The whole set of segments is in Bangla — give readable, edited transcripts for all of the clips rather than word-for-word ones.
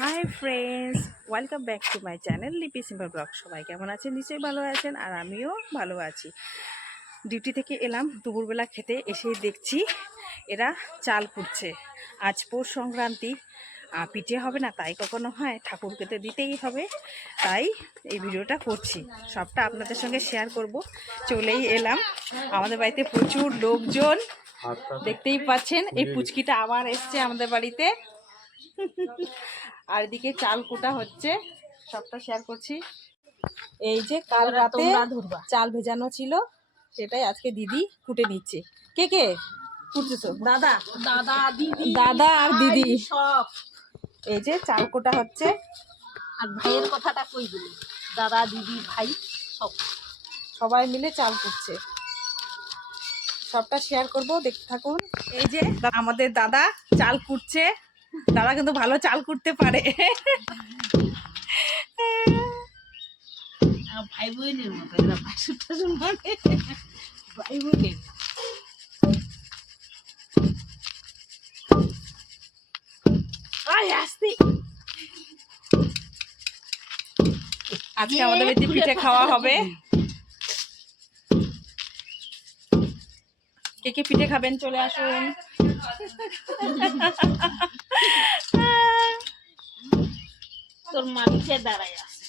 Hi friends, welcome back to my channel লিপি সিম্পল ব্লগ। সবাই কেমন আছেন? নিশ্চয়ই ভালো আছেন, আর আমিও ভালো আছি। ডিউটি থেকে এলাম, দুপুরবেলা খেতে এসে দেখছি এরা চাল কুটছে। আজ পৌষ সংক্রান্তি, পিঠে হবে না তাই কখনো হয়, ঠাকুরকে তো দিতেই হবে, তাই এই ভিডিওটা করছি। সবটা আপনাদের সঙ্গে শেয়ার করব। চলেই এলাম, আমাদের বাড়িতে প্রচুর লোকজন, দেখতেই পাচ্ছেন। এই পুচকিটা আবার এসছে আমাদের বাড়িতে। আর এদিকে চাল কুটা হচ্ছে, সবটা শেয়ার করছি। এই যে কাল রাতে চাল ভেজানো ছিল, সেটাই আজকে দিদি কুটে নিচ্ছে। কে কে কুটতেছো? দাদা দাদা দিদি, দাদা আর দিদি সব। এই যে চাল কুটা হচ্ছে। আর ভাইয়ের কথাটা কই দিলি, দাদা দিদি ভাই সব সবাই মিলে চাল কুটছে, সবটা শেয়ার করব, দেখতে থাকুন। এই যে আমাদের দাদা চাল কুটছে। দাদা কিন্তু ভালো চাল কুটতে পারে। ভাই বোনের মতো এরা ভাসুর টাসুর মানে ভাই বোনের। আজকে আমাদের বাড়িতে পিঠে খাওয়া হবে। কে কে পিঠে খাবেন চলে আসুন। তোর মানুষের দাঁড়ায় আছে।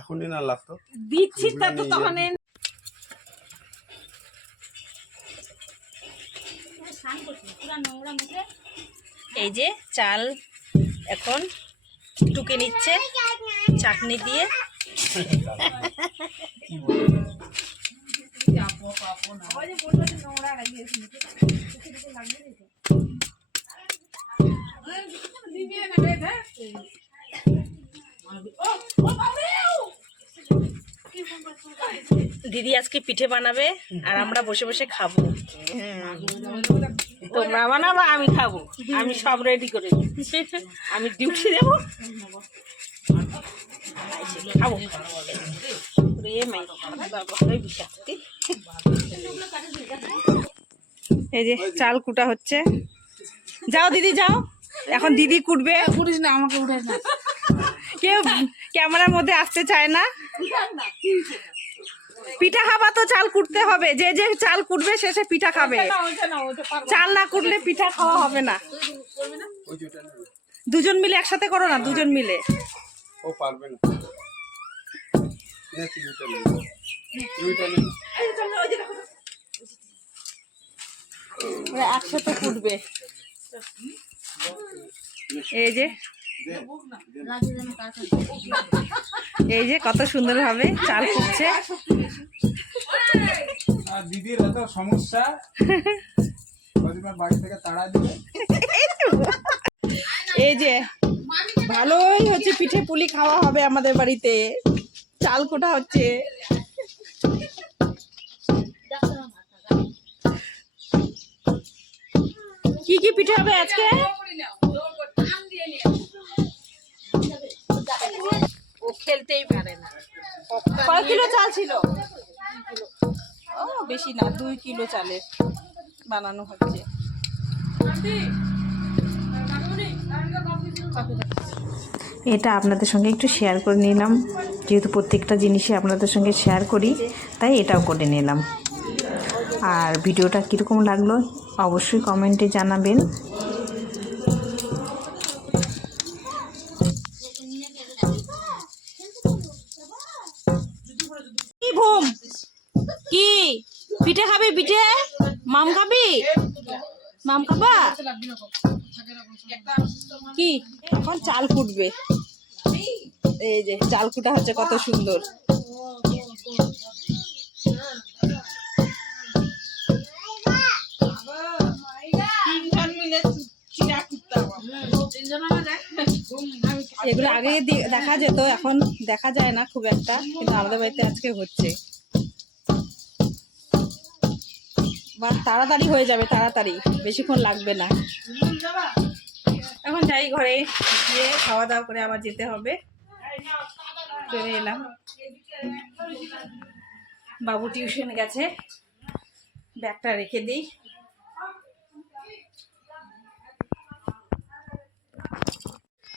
এখনই না লাগতো দিচ্ছি তা তো তখন এই যে চাল এখন টুকে নিচ্ছে চাটনি দিয়ে। দিদি আজকে পিঠে বানাবে আর আমরা বসে বসে খাবো। তোমরা বানাবো, আমি খাবো, আমি সব রেডি করে দিচ্ছি। আমি ডিউটি দেবো, খাবো। এই যে চাল কুটা হচ্ছে। যাও দিদি যাও, এখন দিদি কুটবে। করিস না, আমাকে উঠাই না। কেউ ক্যামেরার মধ্যে আসতে চায় না। পিঠা খাবা তো চাল কুটতে হবে, যে যে চাল কুটবে সে পিঠা খাবে। চাল না কুটলে পিঠা খাওয়া হবে না। দুজন মিলে একসাথে করো না, দুজন মিলে। ও পারবে না। একসাথে কুটবে। এই যে এই যে কত সুন্দর ভাবে চাল কুটছে। দিদির এত সমস্যা, বাড়ি থেকে তাড়া দিবে। এই যে ভালোই হচ্ছে, পিঠে পুলি খাওয়া হবে আমাদের বাড়িতে। চাল কোটা হচ্ছে। কি কি পিঠে হবে আজকে? ও খেলতেই পারে না। কয় কিলো চাল ছিল? ও বেশি না, 2 কিলো চালের বানানো হচ্ছে। এটা আপনাদের সঙ্গে একটু শেয়ার করে নিলাম, যেহেতু প্রত্যেকটা জিনিসই আপনাদের সঙ্গে শেয়ার করি, তাই এটাও করে নিলাম। আর ভিডিওটা কীরকম লাগলো অবশ্যই কমেন্টে জানাবেন। কি ঘুম, কি পিঠে খাবি? পিঠে মাম খাবি? মাম খাবা? কি এখন চাল কুটবে। এই যে চাল কুটা হচ্ছে, কত সুন্দর। এগুলো আগে দেখা যেত, এখন দেখা যায় না খুব একটা, কিন্তু আমাদের বাড়িতে আজকে হচ্ছে। বা তাড়াতাড়ি হয়ে যাবে, তাড়াতাড়ি, বেশিক্ষণ লাগবে না। এখন যাই ঘরে গিয়ে খাওয়া দাওয়া করে আবার যেতে হবে। চলে এলাম, বাবু টিউশন গেছে। ব্যাগটা রেখে দিই।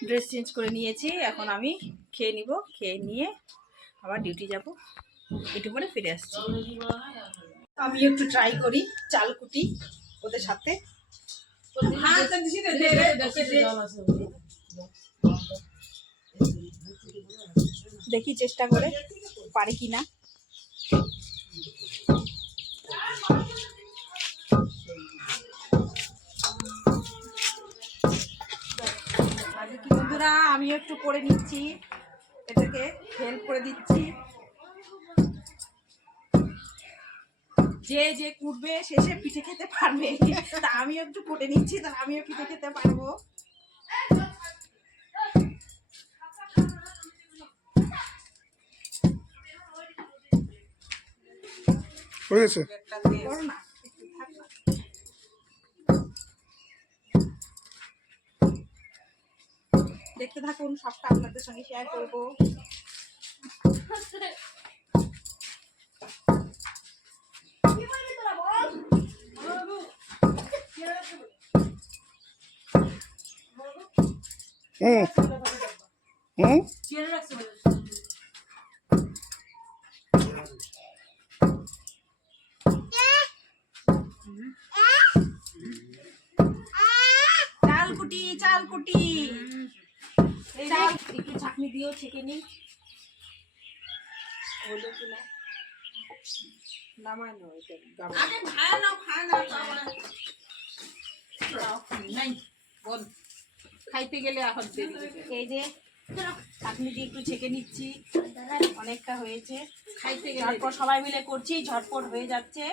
ড্রেস চেঞ্জ করে নিয়েছি, এখন আমি খেয়ে নিব, খেয়ে নিয়ে আবার ডিউটি যাব, একটু পরে ফিরে আসছি। আমি একটু ট্রাই করি চালকুটি ওদের সাথে। দেখি চেষ্টা করে পারি কিনা। আগে কি বন্ধুরা, আমি একটু করে নিচ্ছি, এটাকে হেল্প করে দিচ্ছি। যে যে কুটবে শেষে পিঠে খেতে পারবে, তা আমি একটু কুটে নিচ্ছি, তা আমিও পিঠে খেতে পারবো। হয়েছে করো না, একটু থাক না। দেখতে থাকুন, সবটা আপনাদের সঙ্গে শেয়ার করবো। হুম হুম চালকুটি চালকুটি, চাল একটু চাটনি দিয়েও ছেঁকে নিই। হলো কিনা নামায় নাও, এটা আগে খায় না নাই বল, খাইতে গেলে এখন দেরি হবে। এই যে চাটনি দিয়ে একটু ছেঁকে নিচ্ছি, অনেকটা হয়েছে। খাইতে গেলে তারপর সবাই মিলে করছি, ঝটপট হয়ে যাচ্ছে।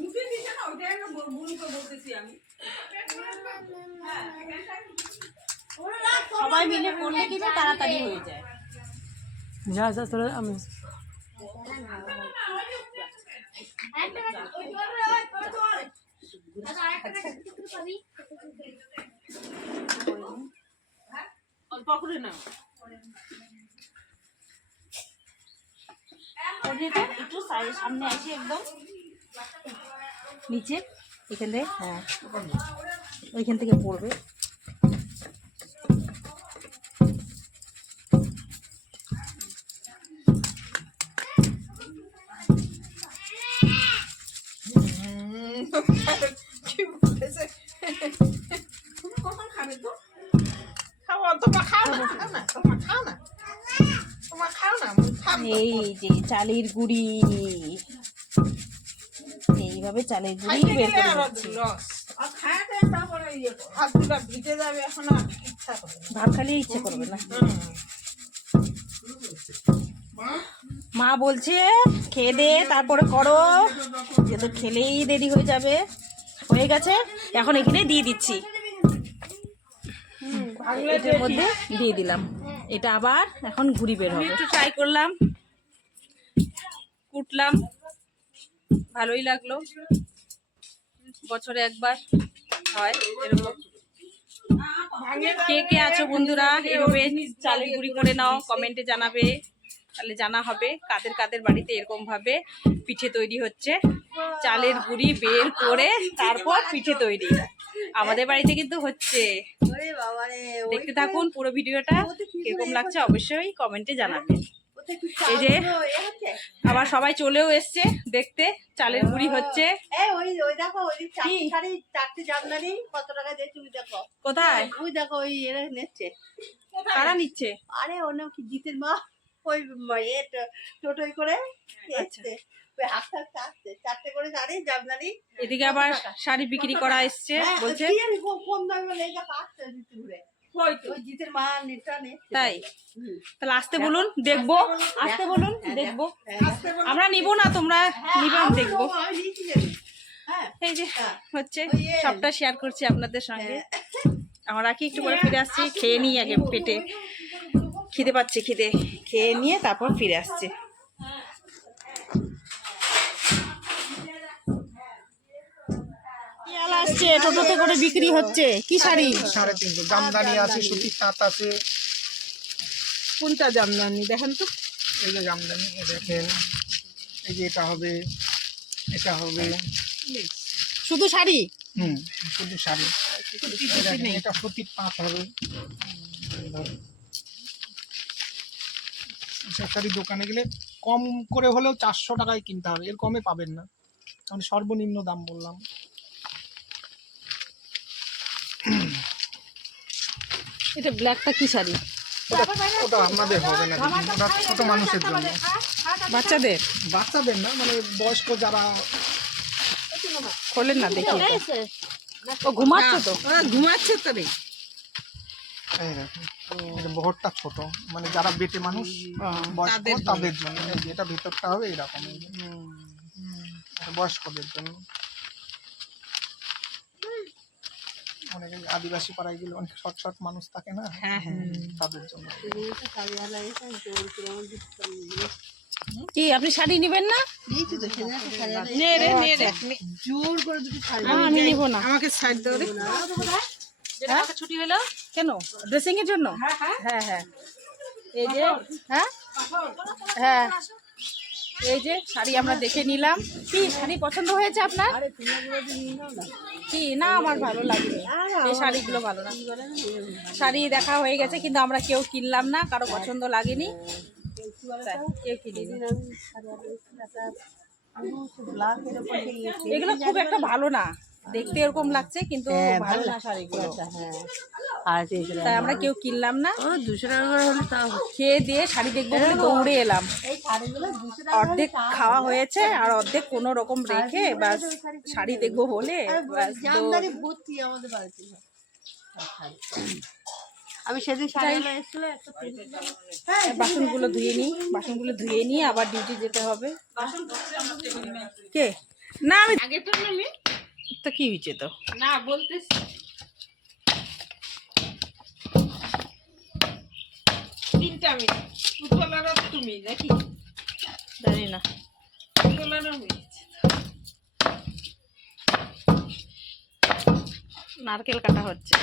মুখে দিছে না, ওইটা একটা ভুল করে বলতেছি আমি। সবাই মিলে করলে কিন্তু তাড়াতাড়ি হয়ে যায়। যা যা তোরা আমি অল্প করে না একটু সামনে আসি, একদম নিচে এখান থেকে, হ্যাঁ ওইখান থেকে পড়বে। কখন খাবে তো? খাও, তোমার খাও না, তোমার খাও না, তোমার খাও না, খাও। এই যে চালের গুঁড়ি, এইভাবে চালের গুঁড়ি খাইতে বের গেলে করে আর দিচ্ছি। লস। আর খায়াতে তারপরে হাতগুলা ভিজে যাবে, এখন আর ইচ্ছা করে না। ভাত খালি ইচ্ছে করবে না। মা বলছে খেয়ে দে তারপরে করো, যে তো খেলেই দেরি হয়ে যাবে। হয়ে গেছে, এখন এখানে দিয়ে দিচ্ছি, এটার মধ্যে দিয়ে দিলাম। এটা আবার এখন ঘুরি বের হবে। একটু ট্রাই করলাম, কুটলাম, ভালোই লাগলো। বছরে একবার হয় এরকম। কে কে আছো বন্ধুরা এভাবে চালের গুঁড়ি করে নাও, কমেন্টে জানাবে, তাহলে জানা হবে কাদের কাদের বাড়িতে এরকম ভাবে পিঠে তৈরি হচ্ছে। চালের গুঁড়ি বের করে তারপর পিঠে তৈরি আমাদের বাড়িতে কিন্তু হচ্ছে। দেখতে থাকুন পুরো ভিডিওটা, কিরকম লাগছে অবশ্যই কমেন্টে জানাবে। এই যে আবার সবাই চলেও এসছে দেখতে, চালের গুঁড়ি হচ্ছে। কোথায় কারা নিচ্ছে? আরে ওর নাম কি জিতের মা, ওই টোটোই করে এসছে, ওই হাঁটতে হাঁটতে আসছে, 4টে করে শাড়ি জামদানি। এদিকে আবার শাড়ি বিক্রি করা এসছে, বলছে কম দামে লেগে আসছে জিতে ঘুরে, ওই জিতের মা নেটা নেছে। তাই, তাহলে আসতে বলুন, দেখবো, আসতে বলুন, দেখবো। আমরা নিব না, তোমরা নিবে, আমি দেখবো। আমি নিয়েছি জানি। হ্যাঁ এই যে হচ্ছে, সবটা শেয়ার করছি আপনাদের সঙ্গে। আমরা কি একটু করে ফিরে আসছি, খেয়ে নিই আগে, পেটে খিদে পাচ্ছে, খিদে খেয়ে নিয়ে তারপর ফিরে আসছে। আসছে টোটোতে করে বিক্রি হচ্ছে, কি শাড়ি? 350 জামদানি আছে, সুতির তাঁত আছে। কোনটা জামদানি দেখেন তো? এই যে জামদানি, এই দেখেন এই যে এটা হবে, এটা হবে। শুধু শাড়ি? শুধু শাড়ি। এটা সুতির পাঁচ হবে। সরকারি দোকানে গেলে কম করে হলেও 400 টাকায় কিনতে হবে, এর কমে পাবেন না, কারণ সর্বনিম্ন দাম বললাম। এটা ব্ল্যাকটা কি শাড়ি? ওটা আপনাদের হবে না, ওটা ছোট মানুষের জন্য। বাচ্চাদের? বাচ্চাদের না, মানে বয়স্ক যারা। খোলেন না দেখি। ও ঘুমাচ্ছে তো। ঘুমাচ্ছে তো রে। এই দেখুন, এটা বহরটা ছোট, মানে যারা বেটে মানুষ বয়স্ক তাদের জন্য। এই যে এটা ভিতরটা হবে এরকম, এটা বয়স্কদের জন্য। অনেকে আদিবাসী পাড়ায় গেলে অনেক শর্ট শর্ট মানুষ থাকে না, তাদের জন্য। কি আপনি শাড়ি নেবেন না? নে রে নে রে। জোর করে দুটো শাড়ি আমি নিব না। আমাকে সাইড দাও রে। ছুটি হলো কেন? ড্রেসিং এর জন্য? হ্যাঁ হ্যাঁ, এই যে হ্যাঁ হ্যাঁ, এই যে শাড়ি আমরা দেখে নিলাম। কি শাড়ি পছন্দ হয়েছে আপনার? কি না, আমার ভালো লাগেনি এই শাড়িগুলো, ভালো না। শাড়ি দেখা হয়ে গেছে কিন্তু আমরা কেউ কিনলাম না, কারো পছন্দ লাগেনি, কেউ কিনিনি। এগুলো খুব একটা ভালো না, দেখতে এরকম লাগছে কিন্তু ভালো না শাড়িগুলো। তাই আমরা কেউ কিনলাম না। 200 টাকা করে হলে তাও খেয়ে দিয়ে শাড়ি দেখবো বলে দৌড়ে এলাম। অর্ধেক খাওয়া হয়েছে আর অর্ধেক কোনো রকম রেখে বাস শাড়ি দেখবো বলে ব্যাস জামদানি ভর্তি আমাদের বাড়িতে। আমি সেদিন শাড়িগুলো এসেছিল একটা বাসনগুলো ধুয়ে নিয়ে আবার ডিউটি যেতে হবে। কে না, আমি আগেটা নামি তো কি হয়েছে তো না বলতেছি। তিনটা আমি উতলার তুমি নাকি জানি না। উতলার আমি নারকেল কাটা হচ্ছে,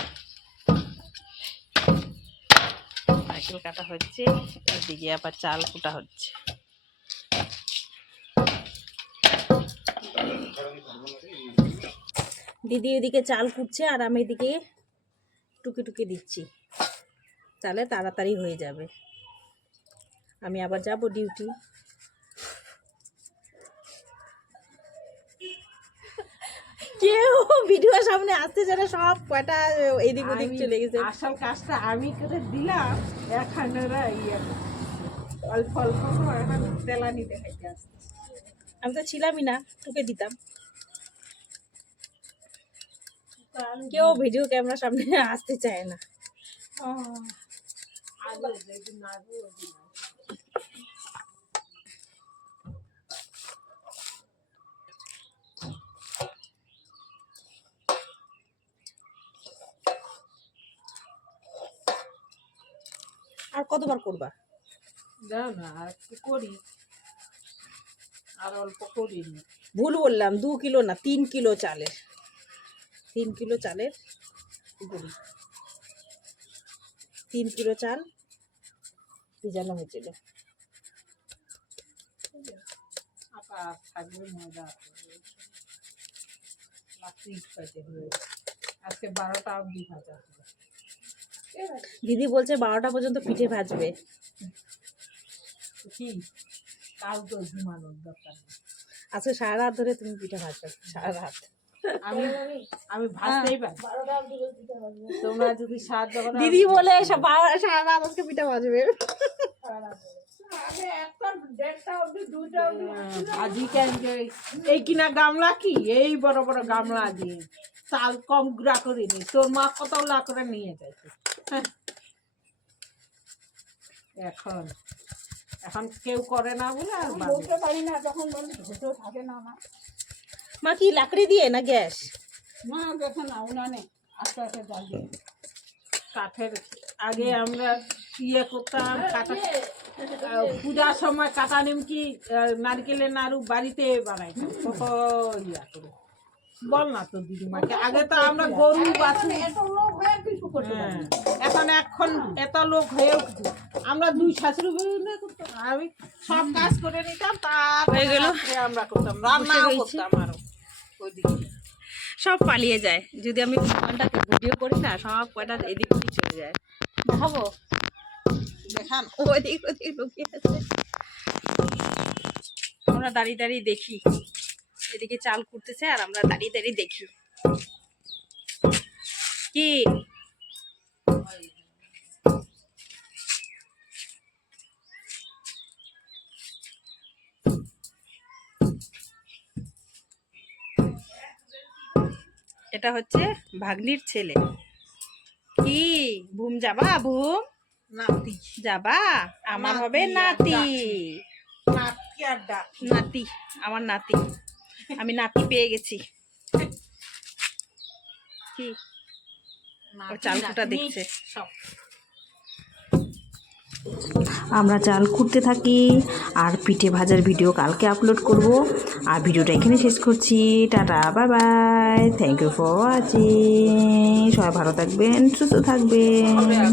এদিকে আবার চাল কুটা হচ্ছে। দিদি এদিকে চাল কুটছে আর আমি এদিকে টুকি টুকি দিচ্ছি, তাহলে তাড়াতাড়ি হয়ে যাবে। আমি আবার যাব ডিউটি। কেউ ভিডিও সামনে আসতে যারা সব কয়টা এদিক ওদিক চলে গেছে। আসল কাজটা আমি করে দিলাম, এখন ওরা অল্প অল্প করে এখন তেলানি দেখাইতে আসছে। আমি তো ছিলামই না, তোকে দিতাম। কেউ ভিডিও ক্যামেরার সামনে আসতে চায় না। আর কতবার করবা? দাও না আর একটু করি, আর অল্প করিনি। ভুল বললাম, 2 কিলো না 3 কিলো চালের, 3 কিলো চালের গুঁড়ি, 3 কিলো চাল ভিজানো হয়েছিল। আটা থাকবে ময়দা আজকে 12টা অবধি ভাজা হবে। দিদি বলছে 12টা পর্যন্ত পিঠে ভাজবে। কি কাল তো ঘুমানোর দরকার নেই। আজকে সারা রাত ধরে তুমি পিঠে ভাজবে, সারা রাত। আমি আমি ভাজতেই পারি, তোমরা যদি সাহায্য করো। দিদি বলে সারা রাত আজকে পিঠে ভাজবে। আজি কেন এই কিনা গামলা, কি এই বড় বড় গামলা দিয়ে চাল কম গুঁড়া করে নি, তোর মা কত গুলা করে নিয়ে যাইছে। এখন এখন কেউ করে না বলে আর বলতে পারি না, যখন থাকে না আমার মা কি লাকড়ি দিয়ে না গ্যাস? মা দেখো না উনানে আস্তে আস্তে জাল দিয়ে কাঠের। আগে আমরা ইয়ে করতাম, কাটা পূজার সময় কাটা নিমকি নারকেলের নাড়ু বাড়িতে বানাইতাম, কত ইয়া করে বল না তো দিদিমাকে, আগে তো আমরা গরু বাছুর এত লোক হয়ে কিছু করতে পারি না। এখন এত লোক হয়েও কিছু, আমরা দুই শাশুড়ি বউ করতাম, আমি সব কাজ করে নিতাম, তার হয়ে গেল। আমরা করতাম, রান্নাও রয়েছি। করতাম আরো ওইদিকে। সব পালিয়ে যায়, যদি আমি ঘন্টাকে ভিডিও করি না সব কয়টা এদিক ওদিক চলে যায়। দেখাবো দেখান ওদিক ওদিক লুকিয়ে আছে। আমরা দাঁড়িয়ে দাঁড়িয়ে দেখি, এদিকে চাল কুটতেছে আর আমরা দাঁড়িয়ে দাঁড়িয়ে দেখি। কি এটা হচ্ছে ভাগ্নির ছেলে। কি বুম যাবা? বুম নাতি যাবা? আমার হবে নাতি নাতি। নাতি আর ডাক নাতি, আমার নাতি, আমি নাতি পেয়ে গেছি। কি ও চাল কুটা দেখছে। সব আমরা চাল কুটতে থাকি আর পিঠে ভাজার ভিডিও কালকে আপলোড করব। আর ভিডিওটা এখানে শেষ করছি। Tata, bye bye, thank you for watching. সবাই ভালো থাকবেন, সুস্থ থাকবেন।